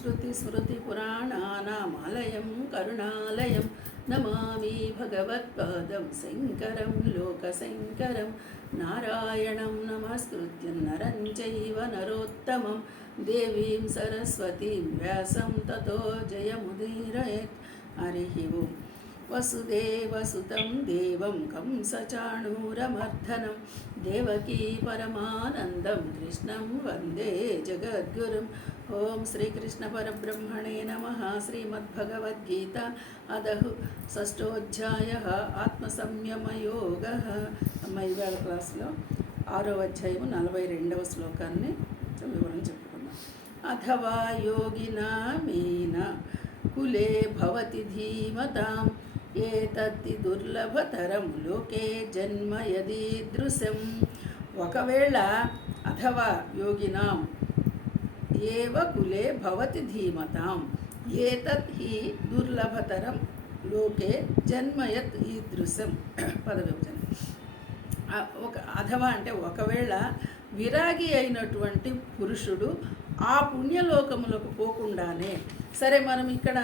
श्रुतिस्मृतिपुराणानामालयं करुणालयं नमामि भगवत्पादं शङ्करं लोकशङ्करं नारायणं नमस्कृत्य नरं चैव नरोत्तमं देवीं सरस्वतीं व्यासं ततो जयमुदीरयेत्। हरिः ओम्। वसुदेवसुतं देवं कंसचाणूरमर्दनं देवकी परमानन्दं कृष्णं वन्दे जगद्गुरुम्। ओं श्रीकृष्णपरब्रह्मणे नमः। श्रीमद्भगवद्गीता अदः षष्ठोऽध्यायः आत्मसंयमयोगः। ఇవాళ క్లాస్లో 6వ అధ్యాయం 42వ శ్లోకాన్ని వివరం చెప్పుకున్నాం. అథవా యోగినామేన కులే భవతి ధీమతాం ఏతత్తి దుర్లభతరం లోకే జన్మ యదీదృశం. ఒకవేళ అథవా యోగినాం ఏవ కులే భవతి ధీమతాం ఏతత్ హి దుర్లభతరం లోకే జన్మయత్ ఈదృశం. పదవిభజన. ఒక అథవా అంటే ఒకవేళ విరాగి అయినటువంటి పురుషుడు ఆ పుణ్యలోకములకు పోకుండానే, సరే మనం ఇక్కడ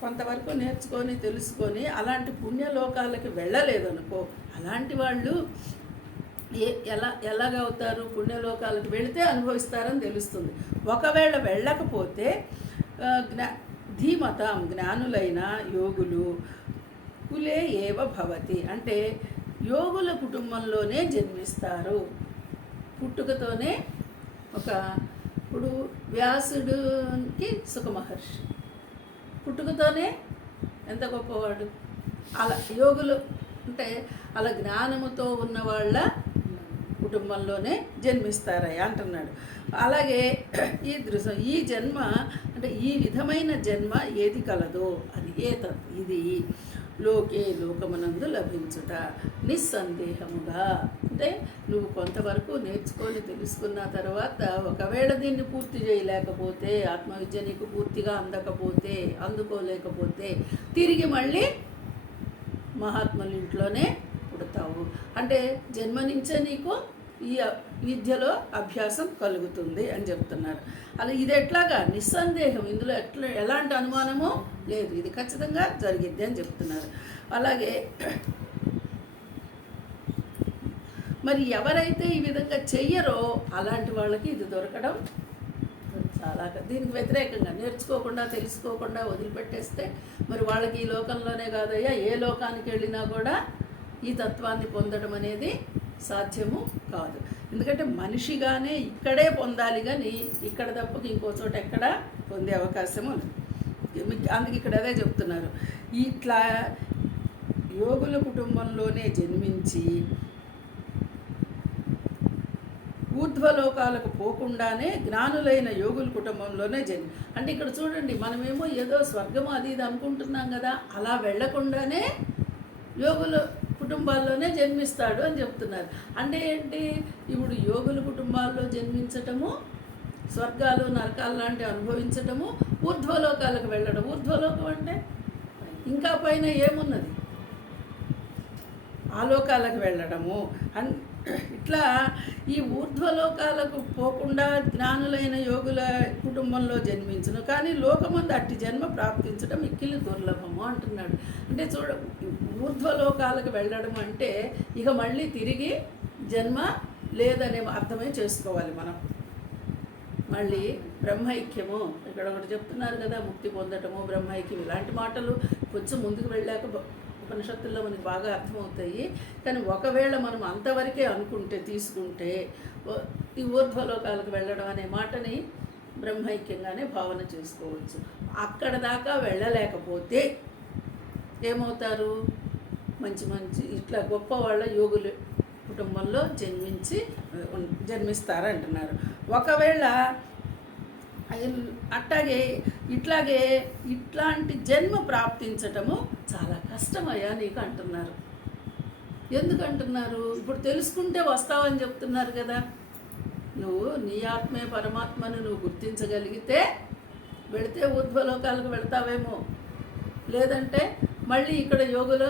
కొంతవరకు నేర్చుకొని తెలుసుకొని అలాంటి పుణ్యలోకాలకి వెళ్ళలేదనుకో, అలాంటి వాళ్ళు ఎలాగవుతారు? పుణ్యలోకాలకు వెళితే అనుభవిస్తారని తెలుస్తుంది. ఒకవేళ వెళ్ళకపోతే ధీమతాం జ్ఞానులైన యోగులు కులే ఏవ భవతి అంటే యోగుల కుటుంబంలోనే జన్మిస్తారు. పుట్టుకతోనే ఇప్పుడు వ్యాసుడికి సుఖమహర్షి పుట్టుకతోనే ఎంత గొప్పవాడు. అలా యోగులు అంటే అలా జ్ఞానముతో ఉన్న వాళ్ళ కుటుంబంలోనే జన్మిస్తారయ్యా అంటున్నాడు. అలాగే ఈ జన్మ అంటే ఈ విధమైన జన్మ ఏది కలదో అది ఇది లోకమునందు లభించుట నిస్సందేహముగా. అంటే నువ్వు కొంతవరకు నేర్చుకొని తెలుసుకున్న తర్వాత ఒకవేళ దీన్ని పూర్తి చేయలేకపోతే, ఆత్మవిద్య నీకు పూర్తిగా అందుకోలేకపోతే తిరిగి మళ్ళీ మహాత్ముల ఇంట్లోనే పుడతావు. అంటే జన్మనించే నీకు ఈ విద్యలో అభ్యాసం కలుగుతుంది అని చెప్తున్నారు. అలా ఇది ఎట్లాగా నిస్సందేహం, ఇందులో ఎలాంటి అనుమానము లేదు, ఇది ఖచ్చితంగా జరిగిద్ది అని చెప్తున్నారు. అలాగే మరి ఎవరైతే ఈ విధంగా చెయ్యరో అలాంటి వాళ్ళకి ఇది దొరకడం చాలా, దీనికి వ్యతిరేకంగా నేర్చుకోకుండా తెలుసుకోకుండా వదిలిపెట్టేస్తే మరి వాళ్ళకి ఈ లోకంలోనే కాదయ్యా ఏ లోకానికి వెళ్ళినా కూడా ఈ తత్వాన్ని పొందడం అనేది సాధ్యము కాదు. ఎందుకంటే మనిషిగానే ఇక్కడే పొందాలి, కానీ ఇక్కడ తప్పకి ఇంకో చోట ఎక్కడ పొందే అవకాశము లేదు. అందుకే ఇక్కడ అదే చెప్తున్నారు. ఇట్లా యోగుల కుటుంబంలోనే జన్మించి ఊర్ధ్వలోకాలకు పోకుండానే జ్ఞానులైన యోగుల కుటుంబంలోనే అంటే ఇక్కడ చూడండి, మనమేమో ఏదో స్వర్గం అది ఇది అనుకుంటున్నాం కదా, అలా వెళ్లకుండానే యోగుల కుటుంబాల్లోనే జన్మిస్తాడు అని చెప్తున్నారు. అంటే ఏంటి? ఇప్పుడు యోగుల కుటుంబాల్లో జన్మించటము, స్వర్గాలు నరకాలు లాంటివి అనుభవించటము, ఊర్ధ్వలోకాలకు వెళ్ళడం. ఊర్ధ్వలోకం అంటే ఇంకా పైన ఏమున్నది? ఆలోకాలకు వెళ్ళడము. ఇట్లా ఈ ఊర్ధ్వలోకాలకు పోకుండా జ్ఞానులైన యోగుల కుటుంబంలో జన్మించును, కానీ లోకమందు అట్టి జన్మ ప్రాప్తించడం మిక్కిలి దుర్లభము అంటున్నాడు. అంటే ఊర్ధ్వలోకాలకు వెళ్ళడం అంటే ఇక మళ్ళీ తిరిగి జన్మ లేదనే అర్థమే చేసుకోవాలి మనం. మళ్ళీ బ్రహ్మైక్యము ఇక్కడ ఒకటి చెప్తున్నారు కదా, ముక్తి పొందటము, బ్రహ్మైక్యం, ఇలాంటి మాటలు కొంచెం ముందుకు వెళ్ళాక ఉపనిషత్తుల్లో మనకి బాగా అర్థమవుతాయి. కానీ ఒకవేళ మనం అంతవరకే తీసుకుంటే ఈ ఊర్ధ్వలోకాలకు వెళ్ళడం అనే మాటని బ్రహ్మైక్యంగానే భావన చేసుకోవచ్చు. అక్కడ దాకా వెళ్ళలేకపోతే ఏమవుతారు? మంచి ఇట్లా గొప్ప వాళ్ళ యోగుల కుటుంబంలో జన్మిస్తారంటున్నారు. ఒకవేళ ఇట్లాంటి జన్మ ప్రాప్తించటము చాలా కష్టమయ్యా నీకు అంటున్నారు. ఎందుకంటున్నారు? ఇప్పుడు తెలుసుకుంటే వస్తావని చెప్తున్నారు కదా. నువ్వు నీ ఆత్మే పరమాత్మను నువ్వు గుర్తించగలిగితే వెళితే ఊర్ధ్వలోకాలకు వెళ్తావేమో, లేదంటే మళ్ళీ ఇక్కడ యోగుల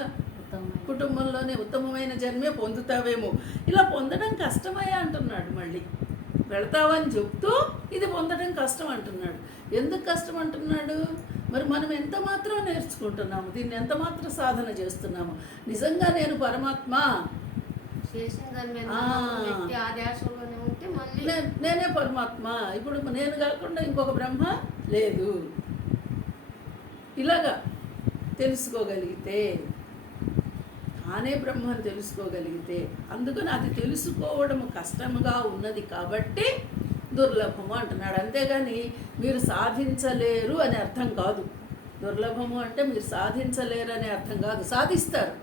కుటుంబంలోనే ఉత్తమమైన జన్మే పొందుతావేమో. ఇలా పొందడం కష్టమయ్యా అంటున్నాడు. మళ్ళీ వెళతావని చెప్తూ ఇది పొందడం కష్టం అంటున్నాడు. ఎందుకు కష్టం అంటున్నాడు? మరి మనం ఎంత మాత్రం నేర్చుకుంటున్నాము, దీన్ని ఎంత మాత్రం సాధన చేస్తున్నాము. నిజంగా నేను పరమాత్మ, నేనే పరమాత్మ, ఇప్పుడు నేను కాకుండా ఇంకొక బ్రహ్మ లేదు, ఇలాగా తెలుసుకోగలిగితే, తానే బ్రహ్మని తెలుసుకోగలిగితే, అందుకని అది తెలుసుకోవడం కష్టముగా ఉన్నది కాబట్టి దుర్లభము అంటున్నాడు. అంతేగాని మీరు సాధించలేరు అని అర్థం కాదు. దుర్లభము అంటే మీరు సాధించలేరు అనే అర్థం కాదు. సాధిస్తారు,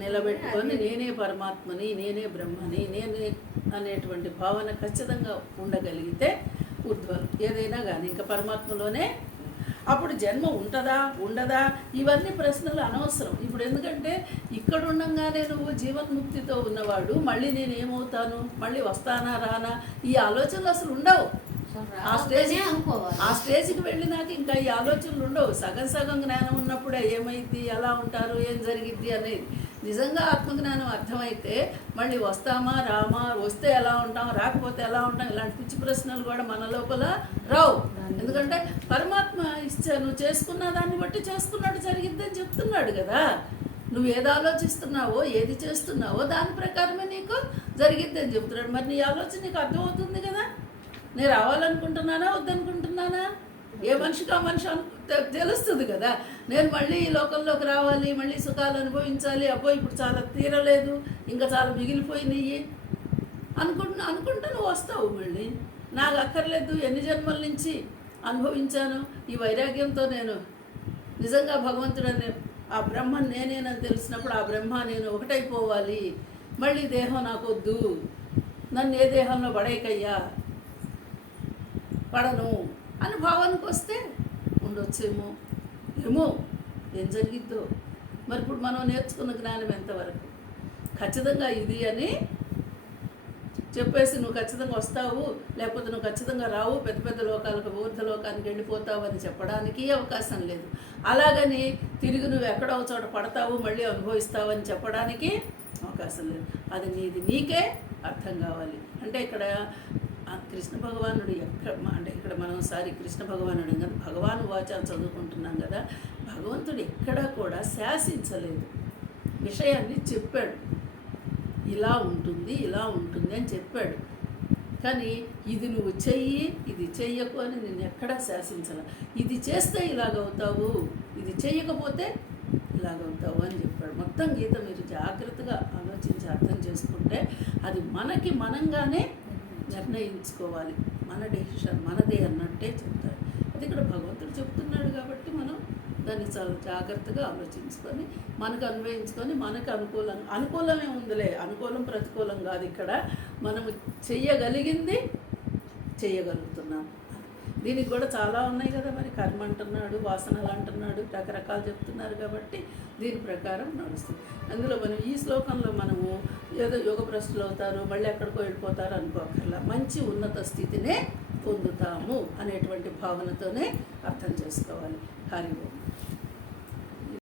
నిలబెట్టుకొని నేనే పరమాత్మని, నేనే బ్రహ్మని, నేనే అనేటువంటి భావన ఖచ్చితంగా ఉండగలిగితే ఊర్ధ్వం ఏదైనా కానీ ఇంకా పరమాత్మలోనే. అప్పుడు జన్మ ఉంటుందా ఉండదా ఇవన్నీ ప్రశ్నలు అనవసరం ఇప్పుడు. ఎందుకంటే ఇక్కడ ఉండగానే నువ్వు జీవన్ముక్తితో ఉన్నవాడు మళ్ళీ నేను ఏమవుతాను, మళ్ళీ వస్తానా రానా, ఈ ఆలోచనలు అసలు ఉండవు. ఆ స్టేజ్కి వెళ్ళినాక ఇంకా ఈ ఆలోచనలు ఉండవు. సగం సగం జ్ఞానం ఉన్నప్పుడే ఏమైంది, ఎలా ఉంటారు, ఏం జరిగిద్ది అనేది. నిజంగా ఆత్మజ్ఞానం అర్థమైతే మళ్ళీ వస్తామా రామా, వస్తే ఎలా ఉంటాం, రాకపోతే ఎలా ఉంటాం, ఇలాంటి పిచ్చి ప్రశ్నలు కూడా మన లోపల రావు. ఎందుకంటే పరమాత్మ నువ్వు చేసుకున్న దాన్ని బట్టి చేసుకున్నట్టు జరిగిద్దని చెప్తున్నాడు కదా. నువ్వు ఏది ఆలోచిస్తున్నావో, ఏది చేస్తున్నావో దాని ప్రకారమే నీకు జరిగిద్దని చెప్తున్నాడు. మరి నీ ఆలోచన నీకు అర్థమవుతుంది కదా. నేను రావాలనుకుంటున్నానా వద్దనుకుంటున్నానా, ఏ మనిషికి ఆ మనిషి తెలుస్తుంది కదా. నేను మళ్ళీ ఈ లోకంలోకి రావాలి, మళ్ళీ సుఖాలు అనుభవించాలి, అబ్బో ఇప్పుడు చాలా తీరలేదు, ఇంకా చాలా మిగిలిపోయినాయి అనుకుంటూ నువ్వు వస్తావు. మళ్ళీ నాకు అక్కర్లేదు, ఎన్ని జన్మల నుంచి అనుభవించాను, ఈ వైరాగ్యంతో నేను నిజంగా భగవంతుడని ఆ బ్రహ్మ నేనేనని తెలిసినప్పుడు ఆ బ్రహ్మ నేను ఒకటైపోవాలి, మళ్ళీ దేహం నాకు వద్దు, నన్ను ఏ దేహంలో పడేయకయ్యా, పడను అని భావానికి వస్తే ఉండొచ్చేమో, ఏమో ఏం జరిగిద్దో. మరి ఇప్పుడు మనం నేర్చుకున్న జ్ఞానం ఎంతవరకు ఖచ్చితంగా ఇది అని చెప్పేసి నువ్వు ఖచ్చితంగా వస్తావు, లేకపోతే నువ్వు ఖచ్చితంగా రావు, పెద్ద పెద్ద లోకాలకు ఊర్ధ్వలోకానికి వెళ్ళిపోతావు అని చెప్పడానికి అవకాశం లేదు. అలాగని తిరిగి నువ్వు ఎక్కడో చోట పడతావు, మళ్ళీ అనుభవిస్తావు అని చెప్పడానికి అవకాశం లేదు. అది నీకే అర్థం కావాలి. అంటే ఇక్కడ కృష్ణ భగవానుడు అంటే ఇక్కడ మనం కృష్ణ భగవానుడు కదా, భగవాను వాచాలు చదువుకుంటున్నాం కదా. భగవంతుడు ఎక్కడా కూడా శాసించలేదు, విషయాన్ని చెప్పాడు. ఇలా ఉంటుంది ఇలా ఉంటుంది అని చెప్పాడు. కానీ ఇది నువ్వు చెయ్యి, ఇది చెయ్యకు అని నేను ఎక్కడా శాసించాల. ఇది చేస్తే ఇలాగవుతావు, ఇది చెయ్యకపోతే ఇలాగవుతావు అని చెప్పాడు. మొత్తం గీత మీరు జాగ్రత్తగా ఆలోచించి అర్థం చేసుకుంటే అది మనకి మనంగానే నిర్ణయించుకోవాలి. మన డెసిషన్ మనదే అన్నట్టే చెప్తారు. అది ఇక్కడ భగవంతుడు చెప్తున్నాడు కాబట్టి మనం దాన్ని చాలా జాగ్రత్తగా ఆలోచించుకొని మనకు అన్వయించుకొని మనకు అనుకూలమే ఉందిలే, అనుకూలం ప్రతికూలం కాదు. ఇక్కడ మనం చెయ్యగలిగింది చెయ్యగలుగుతున్నాం. దీనికి కూడా చాలా ఉన్నాయి కదా. మరి కర్మ అంటున్నాడు, వాసనలు అంటున్నాడు, రకరకాలు చెప్తున్నారు కాబట్టి దీని ప్రకారం నడుస్తుంది. అందులో మనం ఈ శ్లోకంలో మనము ఏదో యోగ భ్రష్టులు అవుతారు, మళ్ళీ ఎక్కడికో వెళ్ళిపోతారు అనుకోకర్లా, మంచి ఉన్నత స్థితినే పొందుతాము అనేటువంటి భావనతోనే అర్థం చేసుకోవాలి. హరి ఓం.